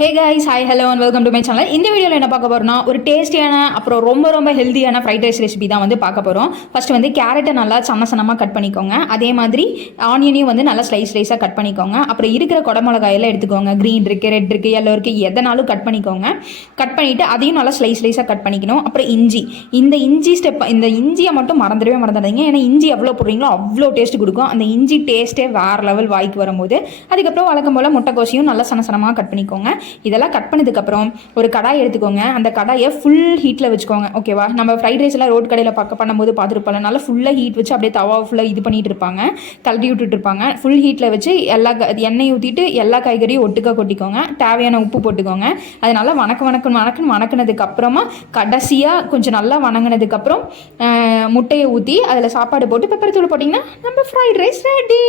Hey guys, hi, hello and welcome to my channel. இந்த வீடியோவில் என்ன பார்க்க போகிறோம்னா ஒரு டேஸ்டியான அப்புறம் ரொம்ப ரொம்ப ஹெல்த்தியான ஃப்ரைட் ரைஸ் ரெசிபி தான் வந்து பார்க்க போகிறோம். ஃபர்ஸ்ட் வந்து கேரட்டை நல்லா சன்னமாக கட் பண்ணிக்கோங்க. அதே மாதிரி ஆனியனையும் வந்து நல்லா ஸ்லைஸாக கட் பண்ணிக்கோங்க. அப்புறம் இருக்கிற குடமிளகாயெல்லாம் எடுத்துக்கோங்க. க்ரீன் இருக்குது, ரெட் இருக்குது, எல்லோ இருக்குது, எதனாலும் கட் பண்ணிக்கோங்க. கட் பண்ணிவிட்டு அதையும் நல்லா ஸ்லைஸாக கட் பண்ணிக்கணும். அப்புறம் இந்த இஞ்சியை மட்டும் மறந்துடாதீங்க. ஏன்னா இஞ்சி எவ்வளோ போடுறீங்களோ அவ்வளோ டேஸ்ட் கொடுக்கும். அந்த இஞ்சி டேஸ்ட்டே வேறு லெவல் வாய்க்கு வரும்போது அதுக்கப்புறம் வழக்கம் போல் முட்டைக்கோசையும் நல்லா சன்னமாக கட் பண்ணிக்கோங்க. இதெல்லாம் கட் பண்ணதுக்கப்புறம் ஒரு கடாய் எடுத்துக்கோங்க. அந்த கடாயை ஃபுல் ஹீட்டில் வச்சுக்கோங்க. ஓகேவா? நம்ம ஃப்ரைட் ரைஸ்லாம் ரோட் கடையில் பண்ணும்போது பார்த்துருப்பாங்க. நல்லா ஃபுல்லாக ஹீட் வச்சு அப்படியே தவா ஃபுல்லாக இது பண்ணிட்டு இருப்பாங்க, கலட்டி விட்டுட்டு இருப்பாங்க. ஃபுல் ஹீட்டில் வச்சு எண்ணெய் ஊற்றிட்டு எல்லா காய்கறியும் ஒட்டுக்காக கொட்டிக்கோங்க. தேவையான உப்பு போட்டுக்கோங்க. அது நல்லா வணக்கினதுக்கு அப்புறமா கடைசியாக கொஞ்சம் நல்லா வணங்கினதுக்கப்புறம் முட்டையை ஊற்றி அதில் சாப்பாடு போட்டு பெப்பர் தூள் போட்டிங்கன்னா நம்ம ஃப்ரைட் ரைஸ் ரெடி.